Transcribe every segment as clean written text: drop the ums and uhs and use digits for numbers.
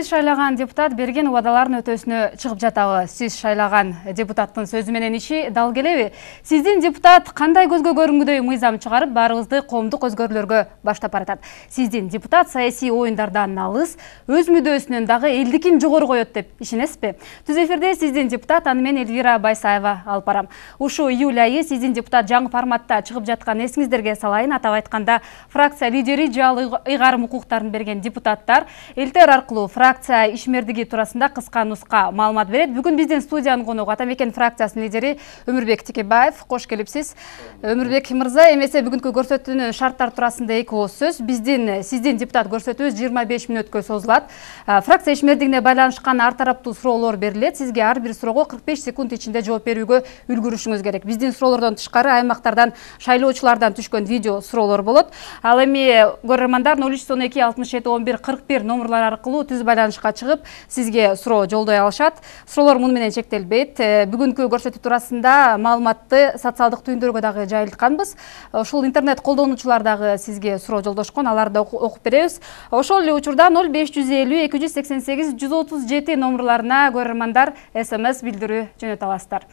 Сиз шайлаган депутат берген убадаларын өтөсүнө чыгып жатабы? Сиз шайлаган депутаттын сөзү менен иши дал келеби? Сиздин депутат кандай көзгө көрүнгүдөй мыйзам чыгарып, баарыбызды коомдук өзгөрүүлөргө баштап баратат? Сиздин депутат саясий оюндардан алыс, өз мүдөөсүнөн дагы элдикин жогору коет деп ишенесизби? Түз эфирде сиздин депутат, аны мен Эльвира Байсаева алып барам. Ушу июль айы сиздин депутат жаңы форматта чыгып жаткан эсиңиздерге салайын. Атап айтканда, фракция лидери жалпы ыйгарым укуктарын берген депутаттар элтер аркылуу фракция ишмердиги туурасында кыска нуска маалымат берет. Бүгүн биздин студиянын коногу Атамекен фракциясынын лидери Өмүрбек Текебаев. Кош келипсиз. Өмүрбек мырза, эмесе бүгүнкү көрсөтүүнүн шарттары туурасында эки ооз сөз. Сиздин депутат көрсөтүүбүз 25 мүнөткө созулат. Фракция ишмердигине байланышкан ар тараптуу суроолор берилет. Сизге ар бир суроого 45 секунд ичинде жооп берүүгө үлгүрүшүңүз керек. Биздин суроолордон тышкары аймактардан, шайлоочулардан түшкөн видео суроолор болот. Ал эми көрөрмандар 0312 67 11 41 номерлар аркылуу түз байланышка чыгып, сизге суроо жолдой алышат. Суроолор муну менен чектелбейт. Бүгүнкү көрсөтүү туурасында маалыматты социалдык түйүндөргө дагы жайылтканбыз. Ошол интернет колдонуучулар дагы сизге суроо жолдошкон, аларды окуп беребиз. Ошол эле учурда 0550 288 137 номерларына көрөрмандар СМС билдирүү жөнөтө аласыздар.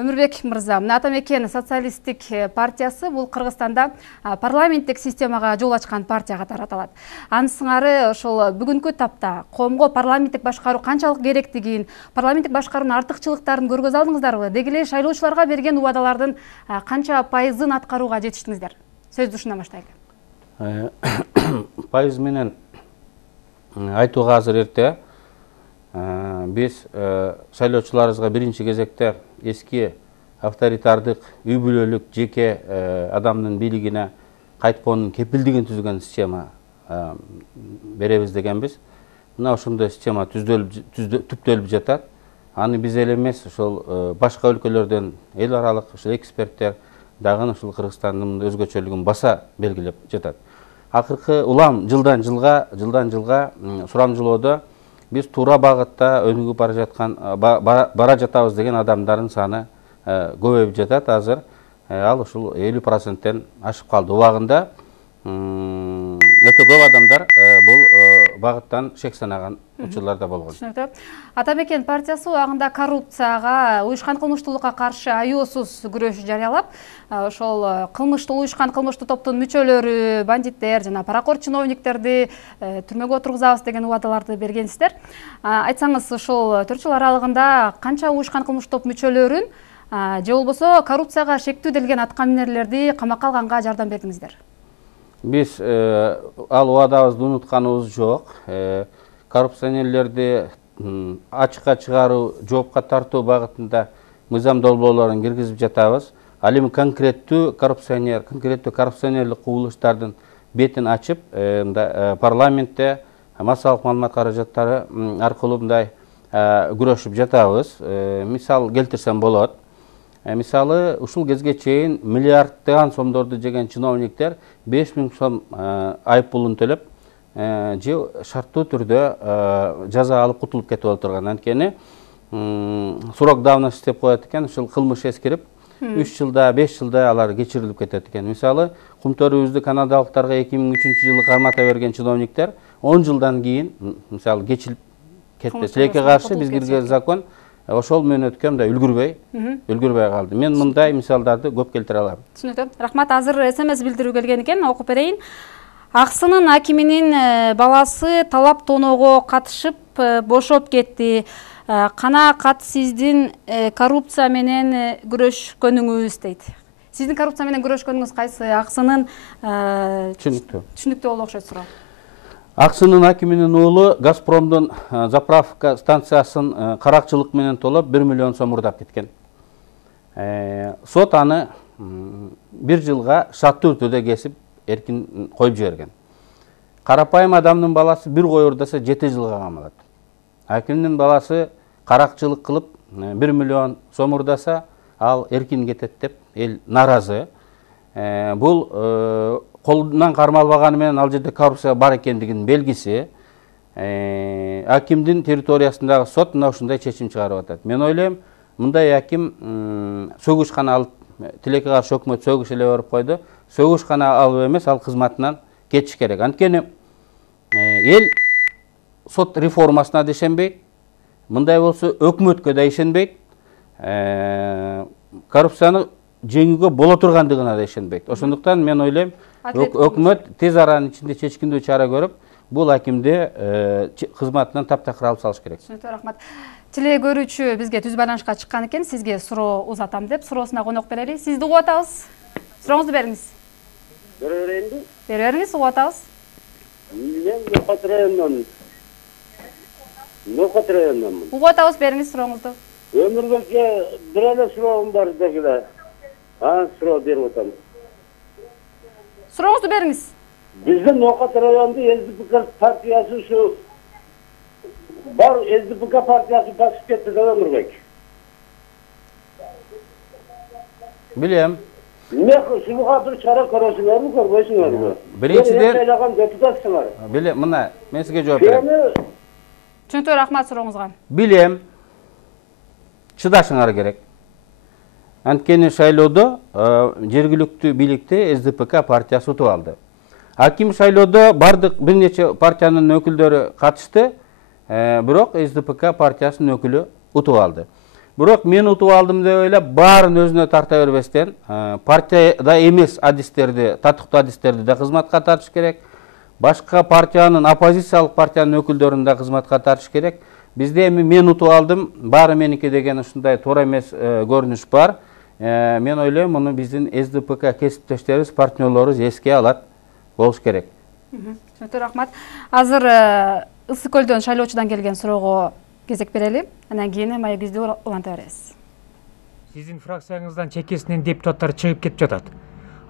Өмүрбек мырза, Атамекен социалисттик партиясы бул Кыргызстанда парламенттик системага жол ачкан партия катары аталат. Анын сыңары ошол бүгүнкү тапта коомго парламенттик башкаруу канчалык керектигин, парламенттик башкаруунун артыкчылыктарын көргөзө алдыңыздарбы? Деги эле шайлоочуларга берген убадалардын канча пайызын аткарууга жетиштиңиздер? Сөздү ушундан баштайлы. Пайыз менен айтууга азыр эрте. Биз шайлоочуларыбызга биринчи кезекте эски авторитардык, үй бүлөлүк жеке адамдын бийлигине кайтпоонун кепилдигин түзгөн система беребиз дегенбиз. Мына ошондой система түптөлүп жатат. Аны биз эле эмес, ошол башка өлкөлөрдөн эл аралык ошол эксперттер дагы ушул Кыргызстандын өзгөчөлүгүн баса белгилеп жатат. Акыркы улам жылдан жылга сурамжылоодо биз туура багытта өнүгүп бара жатабыз деген адамдардын саны көбөйүп жатат азыр. Ал ушул 50%тен ашып калды. Убагында өтө көп адамдар бул багыттан шек санаган учурлар да болгон. Түшүнүктүү. Атамекен партиясы убагында коррупцияга, уюшкан кылмыштуулукка каршы аюусуз күрөш жарыялап, ошол уюшкан кылмыштуу топтун мүчөлөрү, бандиттер жана паракор чиновниктерди түрмөгө отургузабыз деген убадаларды бергенсиздер. Айтсаңыз, ошол 4 жыл аралыгында канча уюшкан кылмыштуу топ мүчөлөрүн же болбосо коррупцияга шектүү делген аткаминерлерди камакка алганга жардам бердиңиздер? Биз ал убадабызды унутканыбыз жок. Коррупционерлерди ачыкка чыгаруу, жоопка тартуу багытында мыйзам долбоорлорун киргизип жатабыз. Ал эми конкреттүү коррупционерлик кубулуштардын бетин ачып, парламентте массалык маалымат каражаттары аркылуу мындай күрөшүп жатабыз. Мисал келтирсем болот. Мисалы, ушул кезге чейин миллиарддаган сомдорду жеген чиновниктер 5000 сом айыппулун төлөп, же шарттуу түрдө жаза алып кутулуп кетип отурган. Анткени срок давности деп коет экен, ушул кылмыш эскирип, 3 жылда, 5 жылда алар кечирилип кетет экен. Мисалы, Кумтөрүбүздү канадалыктарга 2003-жылы кармата берген чиновниктер 10 жылдан кийин, мисалы, кечилип кетти. Тилекке каршы биз кирген закон ошол мөөнөткө мындай үлгүрбөй калды. Мен мындай мисалдарды көп келтире алам. Түшүнүктүү. Рахмат. Азыр СМС билдирүү келген экен, окуп берейин. Аксынын акиминин баласы талап тоноого катышып бошоп кетти. Канаакат сиздин коррупция менен күрөшкөнүңүз дейт. Сиздин коррупция менен күрөшкөнүңүз кайсы? Аксынын түшүнүктүү болду окшойт суроо. Аксынын акиминин уулу Газпромдун заправка станциясын каракчылык менен толоп 1 миллион сом урдап кеткен. Сот аны 1 жылга шарттуу түрдө кесип эркин коюп жиберген. Карапайым адамдын баласы 1 кой урдаса 7 жылга камалат. Акимдин баласы каракчылык кылып 1 миллион сом урдаса ал эркин кетет деп эл наразы. Бул колунан кармалбаганы менен ал жерде коррупция бар экендигинин белгиси. Акимдин территориясындагы сот мына ушундай чечим чыгарып атат. Мен ойлойм, мындай аким сөгүшкана алып, тилекке каршы өкмөт сөгүш эле берип койду. Сөгүшкана алып эмес, ал кызматынан кетиш керек. Анткени эл сот реформасына да ишенбейт, мындай болсо өкмөткө да ишенбейт, коррупцияны жеңүүгө боло тургандыгына да ишенбейт. Ошондуктан мен ойлойм, өкмөт тез аранын ичинде чечкиндүү чара көрүп, бул акимди кызматынан таптакыр алып салыш керек. Түшүнүктүү, рахмат. Теле көрүүчү бизге түз байланышка чыккан экен, сизге суроо узатам деп, суроосуна конок берели. Сизди угуп атабыз. Сурооңузду бериңиз. Бере берейинби? Бере бериңиз, угуп атабыз. Мен Нокат районунан. Нокат районунанмын. Угуп атабыз, бериңиз сурооңузду. Өмүрбекке бир эле суроом бар дегиле. Суроо берип атам. Сурооңузду бериңиз. Биздин Нокат районунда СДПК партиясы ушу бар, СДПК партиясы басып кетти да Өмүрбек. Билем. Эмне ушуга бир чара көрөсүңөрбү, көрбөйсүңөрбү? Биринчиден сайлаган депутатсыңар. Билем, мына мен сизге жооп берем. Түшүнүктүү, рахмат сурооңузга. Билем, чыдашыңар керек. Анткени шайлоодо жергиликтүү бийликти СДПК партиясы утуп алды. Аким шайлоодо бардык бир нече партиянын өкүлдөрү катышты, бирок СДПК партиясынын өкүлү утуп алды. Бирок мен утуп алдым деп ойлоп, баарын өзүнө тарта бербестен, партияда эмес адистерди, татыктуу адистерди да кызматка тартыш керек. Башка партиянын, оппозициялык партиянын өкүлдөрүн да кызматка тартыш керек. Бизде эми мен утуп алдым, баары меники деген ушундай туура эмес көрүнүш бар. Мен ойлойм, муну биздин СДПК кесиптештерибиз, партнерлорубуз эске алат болуш керек. Түшүнүктүү, рахмат. Азыр Ысык көлдөн шайлоочудан келген суроого кезек берели. Анан кийин маегибизди уланта беребиз. Сиздин фракцияңыздан чекесинен депутаттар чыгып кетип жатат.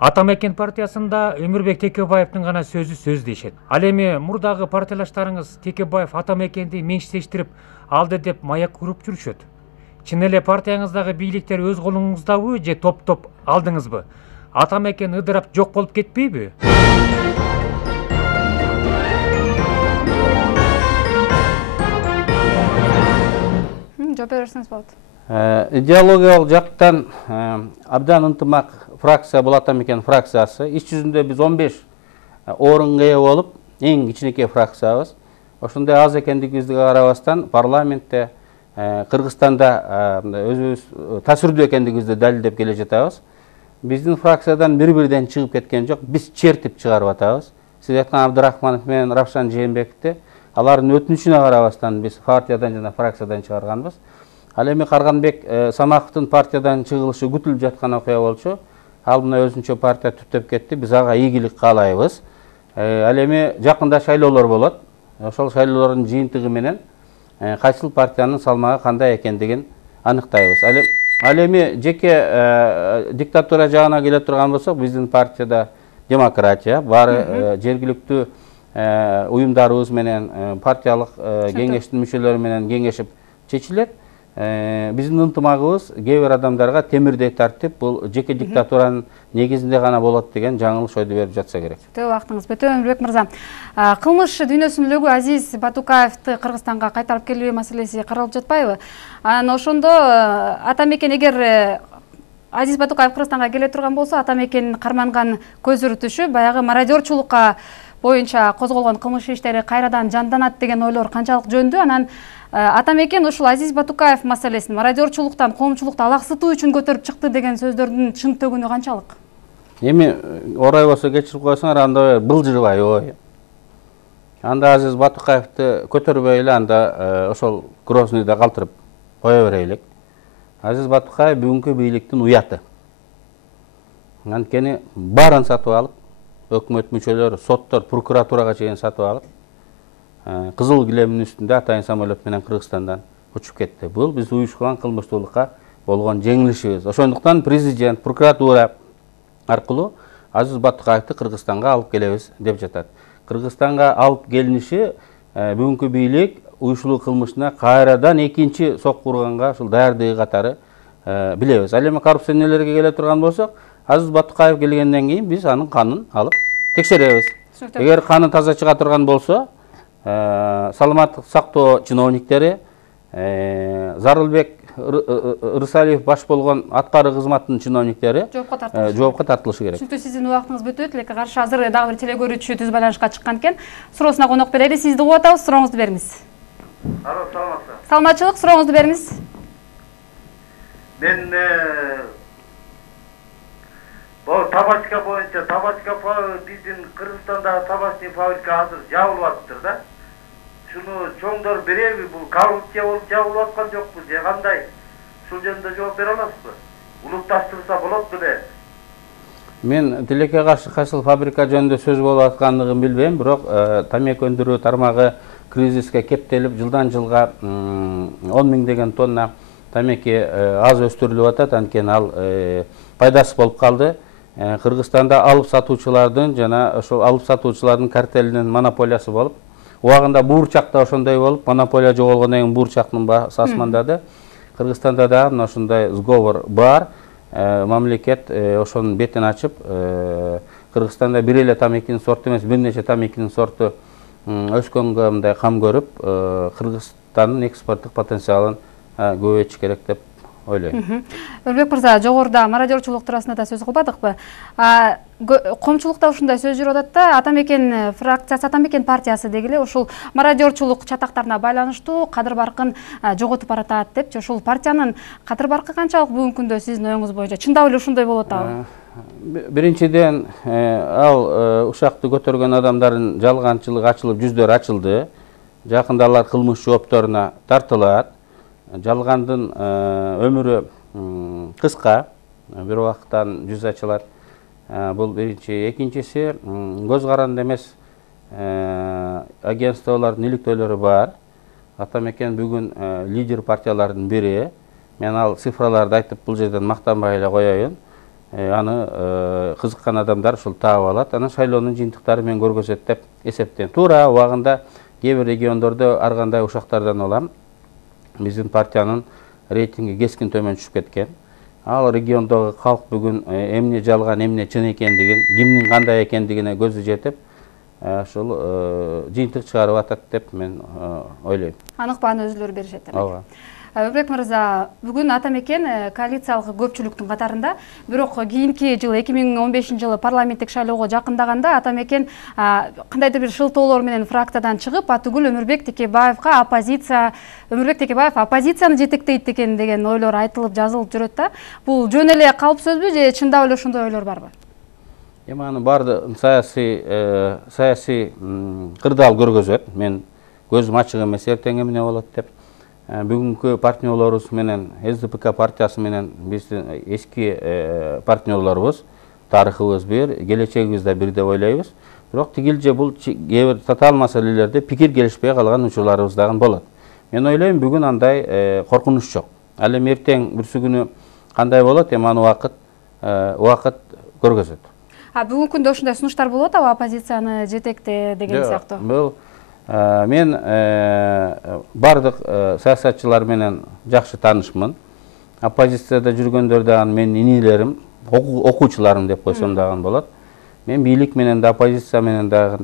Атамекен партиясында Өмүрбек Текебаевдин гана сөзү сөз дейшет. Ал эми мурдагы партиялаштарыңыз Текебаев Атамекенди менчтештирип алды деп маяк куруп жүрүшөт. Чын эле партияңыздагы бийликтер өз колуңуздабы же топтоп алдыңызбы? Атамекен ыдырап жок болуп кетпейби? Жооп берсеңиз болот. Идеологиялык жактан абдан ынтымак фракция бул Атамекен фракциясы. Иш жүзүндө биз 15 орунга ээ болуп, эң кичинекей фракциябыз. Ошондой аз экендигибизге карабастан парламентте, Кыргызстанда өзүбүз таасирдүү экендигибизди далилдеп келе жатабыз. Биздин фракциядан бир-бирден чыгып кеткен жок, биз чертип чыгарып атабыз. Сиз айткан Абдырахманов менен Равшан Жээнбековди алардын өтүнүчүнө карабастан биз партиядан жана фракциядан чыгарганбыз. Ал эми Карганбек Самаковдун партиядан чыгылышы күтүлүп жаткан окуя болчу. Ал мына өзүнчө партия түптөп кетти. Биз ага ийгилик каалайбыз. Ал эми жакында шайлоолор болот. Ошол шайлоолордун жыйынтыгы менен кайсыл партиянын салмагы кандай экендигин аныктайбыз. Ал эми жеке диктатура жагына келе турган болсок, биздин партияда демократия, баары жергиликтүү уюмдарыбыз менен, партиялык кеңештин мүчөлөрү менен кеңешип чечилет. Биздин ынтымагыбыз кээ бир адамдарга темирдей тартып, бул жеке диктатуранын негизинде гана болот деген жаңылыш ойду берип жатса керек. Убактыңыз бүтө, Өмүрбек мырза. Кылмыш дүйнөсүндөгү Азиз Батукаевди Кыргызстанга кайтарып келүү маселеси каралып жатпайбы? Анан ошондо Атамекен эгер Азиз Батукаев Кыргызстанга келе турган болсо, Атамекенин карманган көзүрүтүшү баягы мародерчулукка боюнча козголгон кылмыш иштери кайрадан жанданат деген ойлор канчалык жөндүү? Анан Атамекен ушул Азиз Батукаев маселесин мародерчулуктан, коомчулукту алаксытуу үчүн көтөрүп чыкты деген сөздөрдүн чындыктыгы канчалык? Эми орой болсо кечирип койсоңор, анда былжырбай ой. Анда Азиз Батукаевди көтөрбөй эле, анда ошол Грознойдо калтырып кое берейлик. Азиз Батукаев бүгүнкү бийликтин уяты. Анткени баарын сатып алып, өкмөт мүчөлөрү, соттор, прокуратурага чейин сатып алып, кызыл килемдин үстүндө атайын самолет менен Кыргызстандан учуп кетти. Бул биз уюшкан кылмыштуулукка болгон жеңилишибиз. Ошондуктан президент, прокуратура аркылуу Азиз Батукаевди Кыргызстанга алып келебиз деп жатат. Кыргызстанга алып келиниши бүгүнкү бийлик уюшулуу кылмышына кайрадан экинчи сокку урганга ушул даярдыгы катары билебиз. Ал эми коррупционерлерге келе турган болсок, Азиз Батукаев келгенден кийин биз анын канын алып текшеребиз. Эгер каны таза чыга турган болсо, саламаттык сактоо чиновниктери, Зарылбек Рысалиев баш болгон аткаруу кызматынын чиновниктери жоопко тартылышы керек. Түшүнүктүү, сиздин убактыңыз бүтүп, тилекке каршы азыр дагы бир телекөрүүчү түз байланышка чыккан экен. Суроосуна конок берели. Сизди угуп атабыз, сурооңузду бериңиз. Алло, саламатсызбы. Саламатчылык, сурооңузду бериңиз. Мен бұл табачка боюнча, биздин Кыргызстандагы табачный фабрика азыр жабылып атыптыр да. Шуну чоңдор береби, бул коррупция болуп жабылып аткан жокпу же кандай? Ушул жөнүндө жооп бере аласызбы? Улутташтырса болот беле? Мен тилекке каршы кайсыл фабрика жөнүндө сөз болуп аткандыгын билбейм, бирок тамеки өндүрүү тармагы кризиске кептелип, жылдан жылга 10 миңдеген тонна тамеки аз өстүрүлүп атат, анткени ал пайдасыз болуп калды. Кыргызстанда алып сатуучулардын жана ошол алып сатуучулардын картелинин монополиясы болуп, убагында буурчакта ошондой болуп, монополия жоголгондон кийин буурчактын баасы асмандады. Кыргызстанда да мына ушундай сговор бар. Мамлекет ошонун бетин ачып, Кыргызстанда бир эле тамекинин сорту эмес, бир нече тамекинин сорту өскөнгө мындай кам көрүп, Кыргызстандын экспорттук потенциалын көбөйтүш керек деп ойлойм. Өрбек мырза, жогоруда мародерчулук туурасында да сөз кылбадыкпы? Коомчулукта ушундай сөз жүрүп атат да, Атамекен фракциясы, Атамекен партиясы дегиле ушул мародерчулук чатактарына байланыштуу кадыр баркын жоготуп баратат депчи. Ушул партиянын кадыр баркы канчалык бүгүнкү күндө сиздин оюңуз боюнча чындап эле ушундай болуп атабы? Биринчиден, ал ушакты көтөргөн адамдардын жалганчылыгы ачылып, жүздөрү ачылды. Жакында алар кылмыш жоопторуна тартылат. Жалгандын өмүрү кыска, бир убакыттан жүз ачылат. Бул биринчи. Экинчиси, көз каранды эмес агентстволордун иликтөөлөрү бар. Атамекен бүгүн лидер партиялардын бири. Мен ал цифраларды айтып бул жерден мактанбай эле коеюн. Аны кызыккан адамдар ушул таап алат. Анан шайлоонун жыйынтыктары мен көргөзөт деп эсептейм. Туура убагында кээ бир региондордо ар кандай ушактардан улам. Биздин партиянын рейтинги кескин төмөн түшүп кеткен. Ал региондогу калк бүгүн эмне жалган, эмне чын экендигин, кимдин кандай экендигине көзү жетип, ушул жыйынтык чыгарып атат деп мен ойлойм. Анык бааны өзүлөрү беришет элек. Ооба. Өрбек мырза, бүгүн Атамекен коалициялык көпчүлүктүн катарында, бирок кийинки жылы 2015 жылы парламенттик шайлоого жакындаганда Атамекен кандайдыр бир шылтоолор менен фракциядан чыгып, атүгүл Өмүрбек Текебаев оппозицияны жетектейт экен деген ойлор айтылып, жазылып жүрөт да. Бул жөн эле калп сөзбү же чындап эле ошондой ойлор барбы? Эми аны баардык саясий кырдаал көргөзөт. Мен көзүм ачык эмес, эртең эмне болот деп. Бүгүнкү партнерлорубуз менен, СДПК партиясы менен биздин эски партнерлорубуз, тарыхыбыз бир, келечегибиз да бир деп ойлойбуз. Бирок тигилже бул кээ бир татаал маселелерде пикир келишпей калган учурларыбыз дагы болот. Мен ойлойм, бүгүн андай коркунуч жок. Ал эми эртең бүрсү кандай болот, эми аны убакыт көргөзөт. Бүгүнкү күндө ушундай сунуштар болот атабы, оппозицияны жетекте деген сыяктуу? Бул мен бардык саясатчылар менен жакшы таанышмын. Оппозицияда жүргөндөр дагы менин инилерим, окуучуларым деп койсом дагы болот. Мен бийлик менен да, оппозиция менен дагы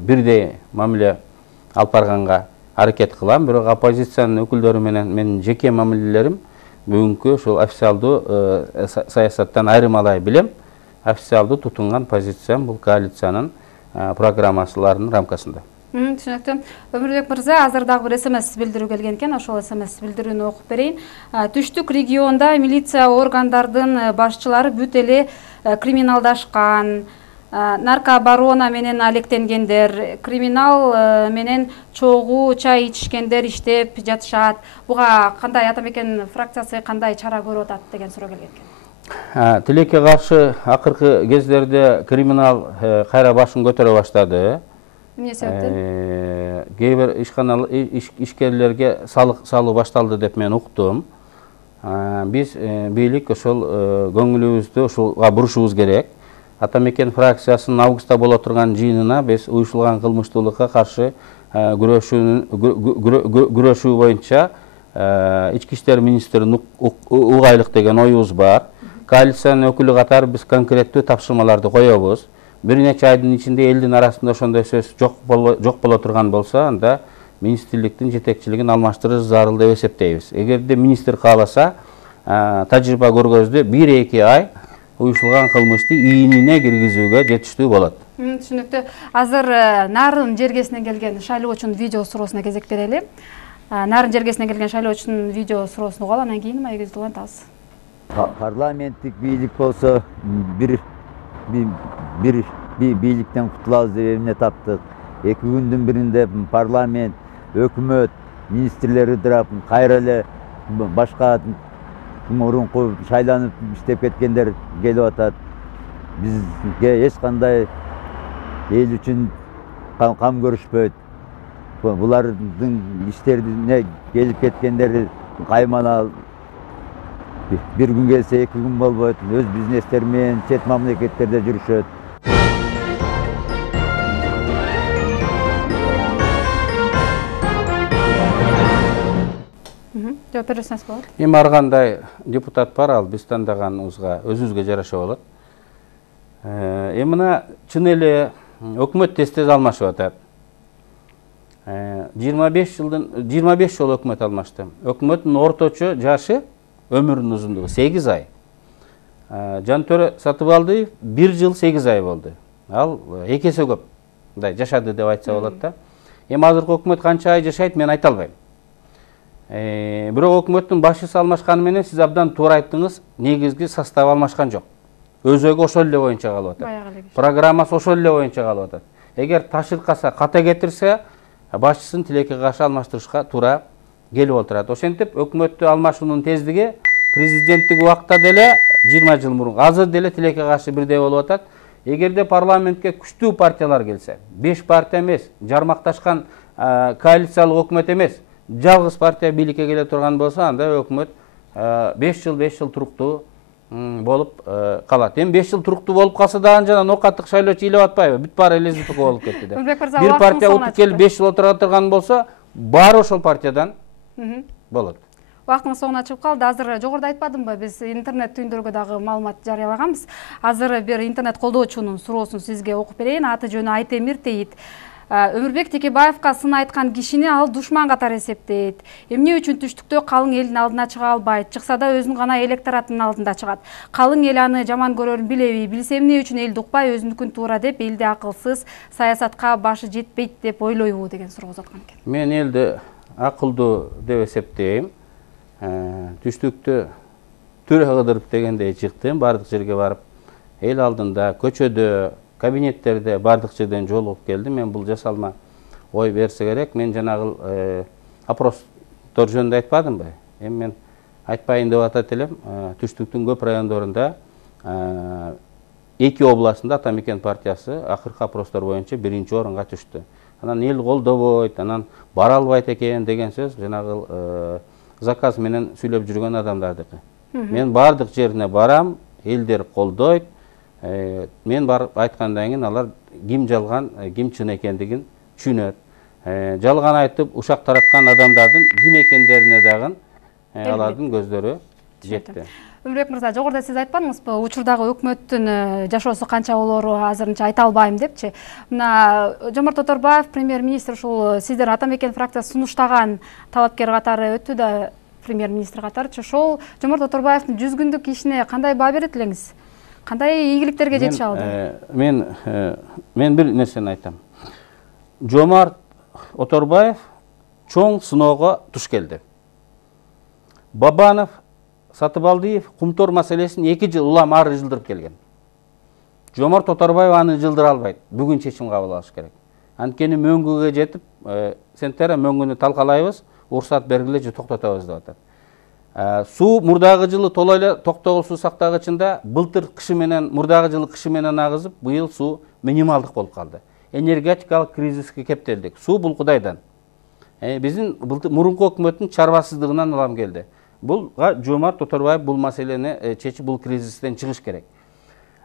бирдей мамиле алып барганга аракет кылам. Бирок оппозициянын өкүлдөрү менен менин жеке мамилелерим бүгүнкү ушул официалдуу саясаттан айырмалай билем. Официалдуу тутунган позициям бул коалициянын программаларынын рамкасында. Түшүнүктүү. Өмүрбек мырза, азыр дагы бир СМС билдирүү келген экен, ошол СМС билдирүүнү окуп берейин. Түштүк регионда милиция органдардын башчылары бүт эле криминалдашкан, наркооборона менен алектенгендер, криминал менен чогуу чай ичишкендер иштеп жатышат. Буга кандай Атамекен фракциясы кандай чара көрүп атат деген суроо келген экен. Тилекке каршы акыркы кездерде криминал кайра башын көтөрө баштады. Эмне себептен? Кээ бир ишкерлерге салык салуу башталды деп мен уктум. Биз бийлик ошол көңүлүбүздү ушуга бурушубуз керек. Атамекен фракциясынын августта боло турган жыйынына биз уюшулган кылмыштуулукка каршы күрөшүү боюнча ички иштер министрин угайлык деген оюбуз бар. Коалициянын өкүлү катары биз конкреттүү тапшырмаларды коебуз. Бир нече айдын ичинде элдин арасында ошондой сөз жок боло турган болсо, анда министрликтин жетекчилигин алмаштырыш зарыл деп эсептейбиз. Эгерде министр кааласа, тажрыйба көргөздө 1-2 ай уюшулган кылмышты ийинине киргизүүгө жетиштүү болот. Түшүнүктүү. Азыр Нарын жергесинен келген шайлоочунун видео суроосуна кезек берели. Нарын жергесинен келген шайлоочунун видео суроосун угалы, анан кийин маегибизди улантабыз. Парламенттик бийлик болсо бир бийликтен кутулабыз деп эмне таптык. 2 күндүн биринде парламент, өкмөт, министрлери тарап кайра эле башка мурунку шайланып иштеп кеткендер келип атат. Бизге эч кандай эл үчүн кам көрүшпөйт. Булардын иштерине келип кеткендери каймана bir gün gelse 2 gün болбойт, өз бизнестер менен чет мамлекеттерде жүрүшөт. Жооп берсеңиз болот. Эми ар кандай депутат бар, ал биз тандаганыбызга өзүбүзгө жараша болот. Эми мына чын эле өкмөт тез алмашып атат. 25 жыл өкмөт алмашты. Өкмөттүн орточо жашы ömrünün uzunluğu 8 ay. Жантөре Сатыбалдиев 1 жыл 8 ay болду. Ал 2 есе көп. Мындай жашады деп айтса болот да. Эми азыркы өкмөт канча ай жашайт мен айта албайм. Бирок өкмөттүн башчысы алмашканы менен сиз абдан туура айттыңыз, негизги состав алмашкан жок. Өзөгү ошол эле боюнча калып атат. Программасы ошол эле боюнча калып атат. Эгер ташыркаса, ката кетирсе, башчысын тилекке каршы алмаштырышка туура келип отурат. Ошентип өкмөттү алмашуунун тездиги президенттик убакта деле 20 жыл мурун, азыр деле тилекке каршы бирдей болуп атат. Эгерде парламентке күчтүү партиялар келсе, 5 партия эмес, жармакташкан коалициялык өкмөт эмес, жалгыз партия бийликке келе турган болсо, анда өкмөт 5 жыл туруктуу болуп калат. Эми 5 жыл туруктуу болуп калса дагы жана ноокаттык шайлоочу илеп атпайбы? Бүт баары элизитик болуп кетти деп. Бир партия утуп келип 5 жыл отура турган болсо, баары ошол партиядан болот. Убактыңыз соңуна чыгып калды. Азыр жогоруда айтпадымбы, биз интернет түйүндөргө дагы маалымат жарыялаганбыз. Азыр бир интернет колдоочунун суроосун сизге окуп берейин. Аты жөнү Айтемир дейт. Өмүрбек Текебаевка сын айткан кишини ал душман катары эсептейт. Эмне үчүн түштүктө калың элдин алдына чыга албайт? Чыкса да өзүнүн гана электоратынын алдында чыгат. Калың эл аны жаман көрөрүн билеби? Билсе эмне үчүн элди укпай өзүнүкүн туура деп, элди акылсыз, саясатка башы жетпейт деп ойлойбу деген суроо узаткан экен. Мен элди акылдуу деп эсептейм. Түштүктө түрө кыдырып дегендей чыктым, бардык жерге барып, эл алдында, көчөдө, кабинеттерде бардык жерден жолугуп келдим. Мен бул жасалма ой берсе керек. Мен жанагы опростор жөнүндө айтпадымбы? Эми мен айтпайын деп атат элем. Түштүктүн көп райондорунда 2 областында Атамекен партиясы акыркы опростор боюнча 1-чи орунга түштү. Анан эл колдобойт, анан бара албайт экен деген сөз жанагы заказ менен сүйлөп жүргөн адамдардыкы. Мен бардык жерине барам, элдер колдойт. Мен барып айткандан кийин алар ким жалган, ким чын экендигин түшүнөт. Жалган айтып ушак тараткан адамдардын ким экендерине дагы алардын көздөрү жетти. Өмүрбек мырза, жогоруда сиз айтпадыңызбы, учурдагы өкмөттүн жашоосу канча болоору азырынча айта албайм депчи. Мына Жомарт Оторбаев премьер-министр ушул сиздер Атамекен фракциясы сунуштаган талапкер катары өттү да премьер-министр катарычы. Ошол Жомарт Оторбаевдин 100 күндүк ишине кандай баа берет элеңиз? Кандай ийгиликтерге жетише алды? Мен бир нерсени айтам. Жомарт Оторбаев чоң сыноого туш келди. Бабанов, Сатыбалдиев кумтор маселесин 2 жыл улам ары жылдырып келген. Жомарт Оторбаев аны жылдыра албайт. Бүгүн чечим кабыл алыш керек. Анткени мөңгүгө жетип, сентера мөңгүнү талкалайбыз, уруксат бергиле же токтотобуз деп атат. Суу мурдагы жылы толой эле токтогул суу сактагычында былтыр кышы менен, мурдагы жылы кышы менен агызып, быйыл суу минималдык болуп калды. Энергетикалык кризиске кептелдик. Суу бул Кудайдан. Биздин мурунку өкмөттүн чарбасыздыгынан улам келди. Булга Жомарт Оторбаев бул маселени чечип, бул кризистен чыгыш керек.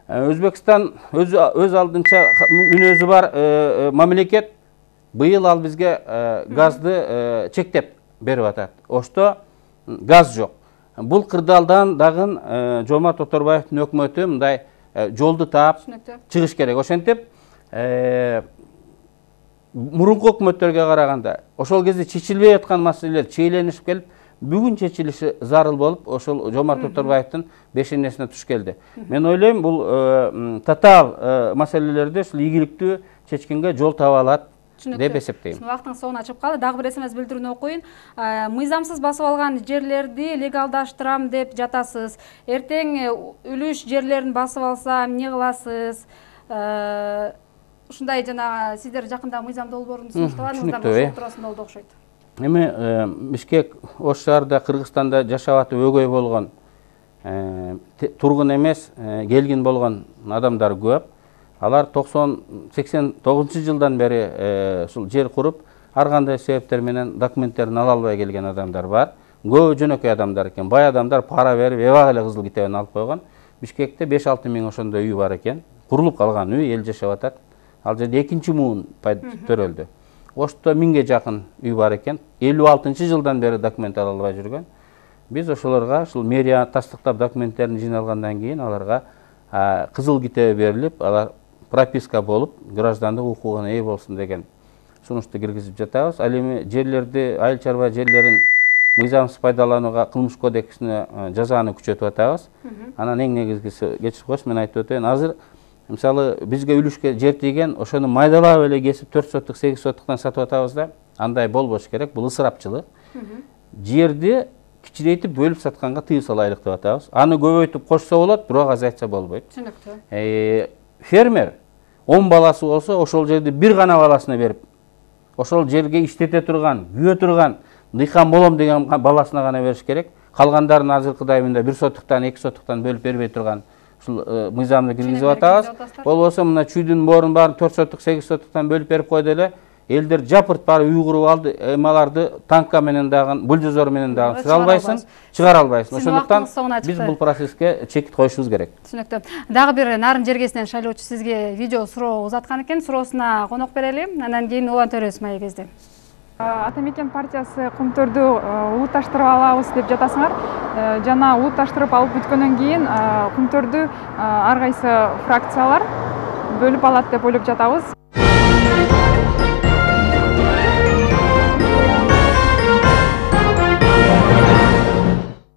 Өзбекстан өз алдынча мүнөзү бар мамлекет быйыл ал бизге газды чектеп берип атат. Ошто газ жок. Бул кырдаалдан дагы Жомарт Оторбаевдин өкмөтү мындай жолду таап чыгыш керек. Ошентип мурунку өкмөттөргө караганда ошол кезде чечилбей аткан маселелер чейленип келип, бүгүн чечилиши зарыл болуп, ошол Жомарт Оторбаевдин бешенесине туш келди. Мен ойлойм, бул татаал маселелерди ушул ийгиликтүү чечкенге жол таба алат деп эсептейм. Убактың соңуна чыгып калды. Дагы бир СМС билдирүүнү окуйын. Мыйзамсыз басып алган жерлерди легалдаштырам деп жатасыз. Эртең үлүш жерлерин басып алсам эмне кыласыз? Ушундай жана сиздер жакында мыйзам долбоорун сунуштабадыңыздар, ошол туурасында болду окшойт. Эми Бишкек, Ош шаарда, Кыргызстанда жашап атып өгөй болгон, тургун эмес, келгин болгон адамдар көп. Алар 89 жылдан бери ушул жер куруп, ар кандай себептер менен документтерин ала албай келген адамдар бар. Көбү жөнөкөй адамдар экен. Бай адамдар пара берип, эбак эле кызыл китебин алып койгон. Бишкекте 5-6 миң ошондой үй бар экен. Курулуп калган үй, эл жашап атат. Ал жерде экинчи муун төрөлдү. Ошто 1000ге жакын үй бар экен. 56 жылдан бери документ ала албай жүргөн. Биз ошолорго ушул мэрия тастыктап документтерин жыйналгандан кийин аларга кызыл китеби берилип, алар прописка болуп, граждандык укугуна ээ болсун деген сунушту киргизип жатабыз. Ал эми жерлерди, айыл чарба жерлерин мыйзамсыз пайдаланууга кылмыш кодексине жазаны күчөтүп атабыз. Анан эң негизгиси, кечирип коюңуз, мен айтып өтөйүн. Азыр мисалы бизге үлүшкө жер тийген, ошону майдалап эле кесип 4 соттук, 8 соттуктан сатып атабыз да. Андай болбош керек, бул ысырапчылык. Жерди кичирейтип бөлүп сатканга тыюу салайлык деп атабыз. Аны көбөйтүп кошсо болот, бирок азайтса болбойт. Түшүнүктүү. Фермер 10 баласы болсо, ошол жерди бир гана баласына берип, ошол жерге иштете турган, күйө турган, дыйкан болом деген баласына гана бериш керек. Калгандарын азыркыдай мында 1 соттуктан, 2 соттуктан бөлүп бербей турган ушул мыйзамды киргизип атабыз. Болбосо мына чүйдүн боорун баарын 4 соттук, 8 соттуктан бөлүп берип койду эле. Элдер жапырт барып үй куруп алды. Эмаларды танка менен дагы, бульдозер менен дагы чыгара албайсың. Ошондуктан биз бул процесске чекит коюшубуз керек. Түшүнүктүү. Дагы бир нарын жергесинен шайлоочу сизге видео суроо узаткан экен. Суроосуна конок берели. Андан кийин улантырабыз маек кезде. Атамекен партиясы Кумтөрдү улутташтырып алабыз деп жатасыңар. Жана улутташтырып алып бүткөндөн кийин Кумтөрдү ар кайсы фракциялар бөлүп алат деп ойлоп жатабыз.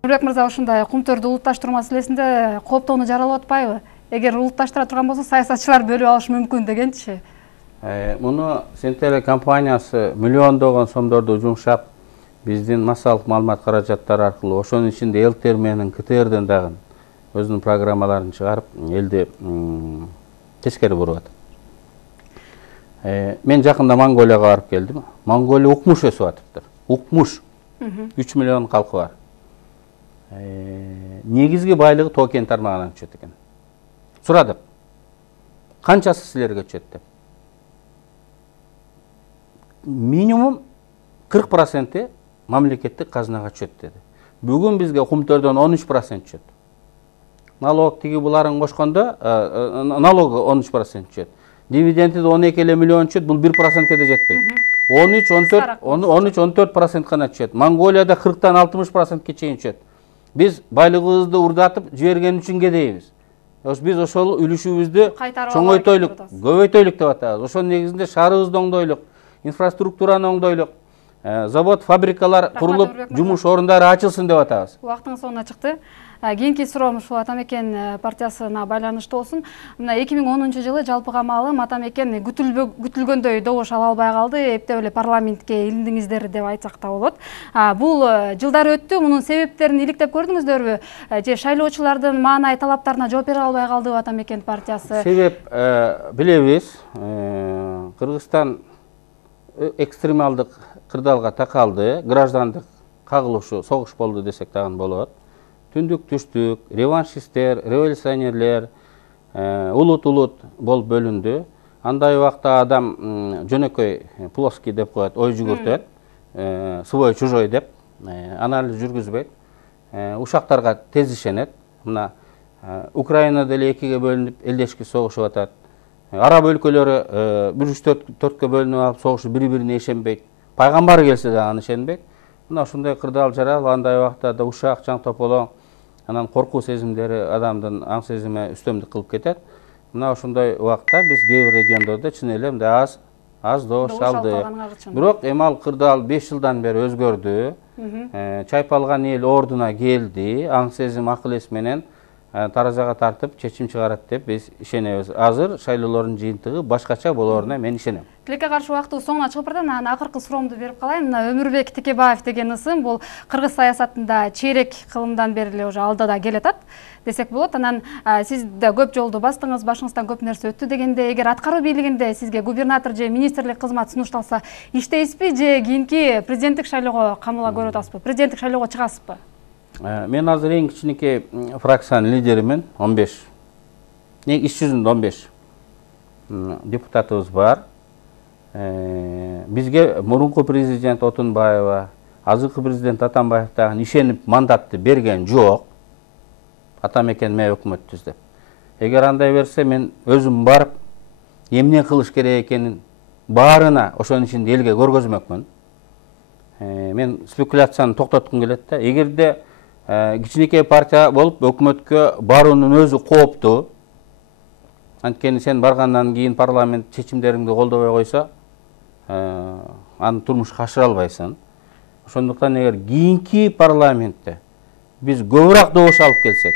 Нурбек мырза, ушундай Кумтөрдү улутташтыруу маселесинде кооптоону жаралып атпайбы? Эгер улутташтыра турган болсо, саясатчылар бөлүп алышы мүмкүн дегенчи. Муну Сентеле компаниясы миллиондогон сомдорду жумшап, биздин массалык маалымат каражаттары аркылуу, ошонун ичинде ЛТР менен КТРден дагы өзүнүн программаларын чыгарып, элди тескери буруп атат. Мен жакында Монголияга барып келдим. Монголия укмуш өсүп атыптыр. Укмуш. 3 миллион калкы бар. Негизги байлыгы тоо-кен тармагынан түшөт экен. Сурадым. Канчасы силерге түшөт деп. Минимум 40% мамлекеттик казынага түшөт деди. Бүгүн бизге Кумтөрдөн 13% түшөт. Налог тиги буларын кошкондо налогу 13% түшөт. Дивиденди 12 миллион түшөт, бул 1%ке да жетпейт. 13-14% гана түшөт. Монголияда 40-тан 60%ке чейин түшөт. Биз байлыгыбызды урдатып жиберген үчүн кедейбиз. Биз ошол үлүшүбүздү чоңойтойлук, көбөйтөйлүк деп атабыз. Ошонун негизинде шаарыбызды оңдойлук, инфраструктураны оңдойлук, завод, фабрикалар курулуп, жумуш орундары ачылсын деп атабыз. Убактың соңуна чыкты. Кийинки суроом ушул Атамекен партиясына байланыштуу болсун. Мына 2010 жылы жалпы камалым Атамекен күтүлгөндөй добуш ала албай калды. Эптеп эле парламентке илиндиңиздер деп айтсак да болот. Бул жылдар өттү. Мунун себептерин иликтеп көрдүңүздөрбү? Же шайлоочулардын маанай талаптарына жооп бере албай калдыбы Атамекен партиясы? Себеп билебиз. Кыргызстан экстремалдык кырдаалга такалды. Граждандык кагылышы, согуш болду десек дагы болот. Түндүк түштүк, реваншисттер, революционерлер, улут болуп бөлүндү. Андай убакта адам жөнөкөй плоский деп коет, ой жүгүртөт, свой чужой деп, анализ жүргүзбөйт. Ушактарга тез ишенет. Мына Украина деле экиге бөлүнүп, элдешки согушуп атат. Араб өлкөлөрү 1-3-4-кө бөлүнүп алып согушуп, бири-бирине ишенбейт. Пайгамбар келсе да аны ишенбейт. Мына ушундай кырдаал жарал, андай убакта да ушак, чаң тополоң, анан коркуу сезимдери адамдын аң сезиме үстөмдүк кылып кетет. Мына ошондой убакта биз кээ бир региондордо чын эле мындай аз аз добуш Добуш алып алды. калганыңар үчүн. Бирок эми ал кырдаал 5 жылдан бери өзгөрдү. Чайпалган эл ордуна келди. Аң сезим акыл эс менен таразага тартып чечим чыгарат деп биз ишенебиз. Азыр шайлоолордун жыйынтыгы башкача болоруна мен ишенем. Тилекке каршы убактыбыз соңуна чыгып барат. Анан акыркы суроомду берип калайын. Мына Өмүрбек Текебаев деген ысым бул кыргыз саясатында чейрек кылымдан бери эле уже алдыда келатат десек болот. Анан сиз да көп жолду бастыңыз, башыңыздан көп нерсе өттү дегенде, эгер аткаруу бийлигинде сизге губернатор же министрлик кызматы сунушталса, иштейсизби же кийинки президенттик шайлоого камыла көрүп атасызбы? Президенттик шайлоого чыгасызбы? Мен азыр эң кичинекей фракциянын лидеримин, 15. Иш жүзүндө 15 депутатыбыз бар. Бизге мурунку президент Отунбаева, азыркы президент Атамбаев дагы ишенип мандатты берген жок. Атамекен мен өкмөтпүз деп. Эгер андай берсе, мен өзүм барып, эмне кылыш керек экенин баарына ошонун ичинде элге көргөзмөкмүн. Мен спекуляцияны токтоткум келет да. Эгерде кичинекей партия болуп өкмөткө баруунун өзү кооптуу. Анткени сен баргандан кийин парламент чечимдериңди колдобой койсо, аны турмушка ашыра албайсың. Ошондуктан эгер кийинки парламентте биз көбүрөөк добуш алып келсек,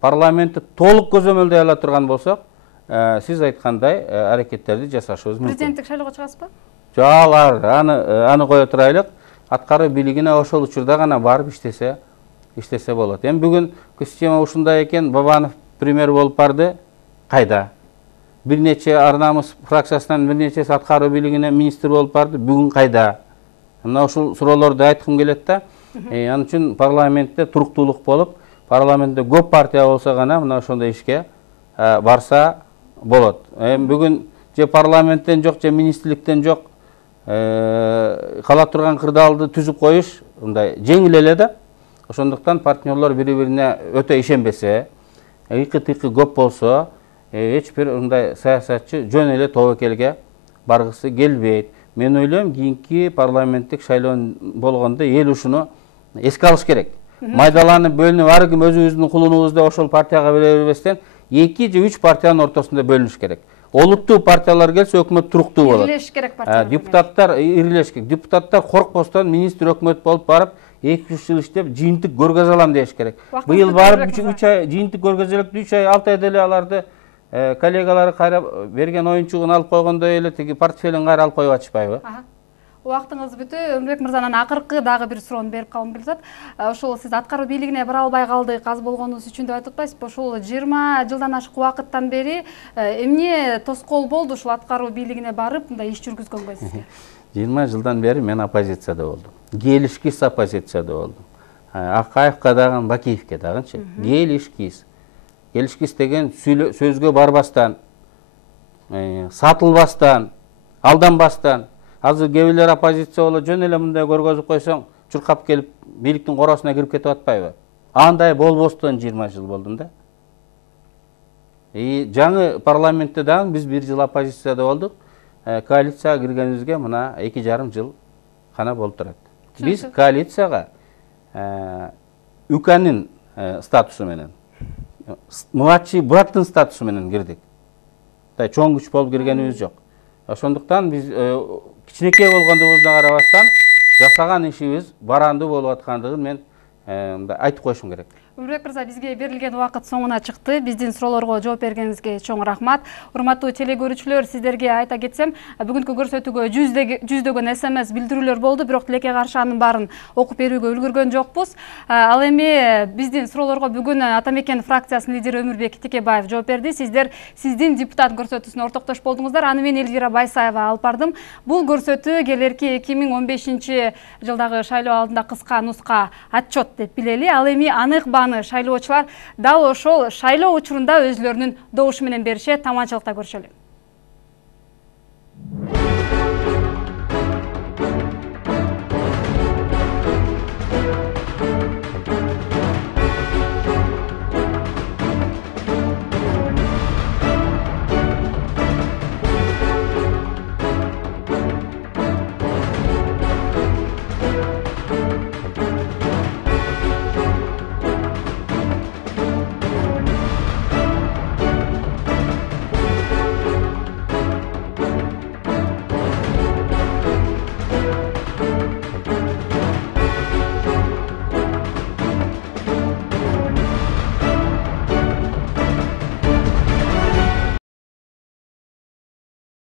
парламентти толук көзөмөлдөй ала турган болсок, сиз айткандай аракеттерди жасашыбыз мүмкүн. Президенттик шайлоого чыгасызбы? Жок, аны кое турайлык. Аткаруу бийлигине ошол учурда гана барып иштесе болот. Эми бүгүн система ушундай экен, Бабанов премьер болуп барды, кайда? Бир нече Арнамыз фракциясынан бир нечеси аткаруу бийлигине министр болуп барды, бүгүн кайда? Мына ушул суроолорду айткым келет да. Анын үчүн парламентте туруктуулук болуп, парламентте көп партия болсо гана мына ошондой ишке барса болот. Эми бүгүн же парламенттен жок, же министрликтен жок, кала турган кырдаалды түзүп коюш мындай жеңил эле да. Ошондуктан партнерлор бири-бирине өтө ишенбесе, ыкы-тыкы көп болсо, эч бир мындай саясатчы жөн эле тобокелге баргысы келбейт. Мен ойлойм, кийинки парламенттик шайлоо болгондо эл ушуну эске алыш керек. Майдаланып бөлүнүп, ар ким өзүбүздүн кулунубузду ошол партияга бере бербестен, 2 же 3 партиянын ортосунда бөлүнүш керек. Олуттуу партиялар келсе, өкмөт туруктуу болот. Ирилеш керек партиялар. Депутаттар ирилеш керек. Депутаттар коркпостон министр өкмөт болуп барып, 2-3 жыл иштеп, жыйынтык көргөзө алам деш керек. Быйыл барып 3 ай жыйынтык көргөзө элек, 3 ай 6 айда эле аларды коллегалары кайра берген оюнчугун алып койгондой эле тиги портфелин кайра алып коюп атышпайбы? Убактыңыз бүтү. Өмүрбек мырзанын акыркы дагы бир суроону берип калгым келип атат. Ошол сиз аткаруу бийлигине бара албай калдык, аз болгонубуз үчүн деп айтып атпайсызбы? Ошол 20 жылдан ашык убакыттан бери эмне тоскоол болду ушул аткаруу бийлигине барып, мындай иш жүргүзгөнгө сизге? 20 жылдан бери мен оппозицияда болдум. Келишкис оппозицияда болдум. Акаевка дагы, Бакиевке дагычы. Келишкис. Келишкис деген сөзгө барбастан, сатылбастан, алданбастан. Азыр кээ оппозиция болот, жөн эле мындай көргөзүп койсоң, чуркап келип бийликтин коросуна кирип кетип атпайбы? Андай болбостон 20 жыл болдум да. Жаңы парламентте дагы биз 1 жыл оппозицияда болдук. Коалицияга киргенибизге мына 2,5 жыл гана болуп турат. Биз коалицияга УКнын статусу менен, младший браттын статусу менен кирдик. Чоң күч болуп киргенибиз жок. Ошондуктан биз кичинекей болгондугубузга карабастан жасаган ишибиз барандуу болуп аткандыгын мен айтып коюшум керек. Өмүрбек мырза, бизге берилген убакыт соңуна чыкты. Биздин суроолорго жооп бергениңизге чоң рахмат. Урматтуу телекөрүүчүлөр, сиздерге айта кетсем, бүгүнкү көрсөтүүгө жүздөгөн SMS билдирүүлөр болду, бирок тилекке каршы анын баарын окуп берүүгө үлгүргөн жокпуз. Ал эми биздин суроолорго бүгүн Атамекен фракциясынын лидери Өмүрбек Текебаев жооп берди. Сиздер сиздин депутат көрсөтүүсүнө ортоктош болдуңуздар. Аны мен Элвира Байсаева алып бардым. Бул көрсөтүү келерки 2015 жылдагы шайлоо алдында кыска нуска отчет деп билели. Ал эми анык шайлоочулар дал ошол шайлоо учурунда өзлөрүнүн добушу менен беришет. Таманчылыкта көрүшөлү.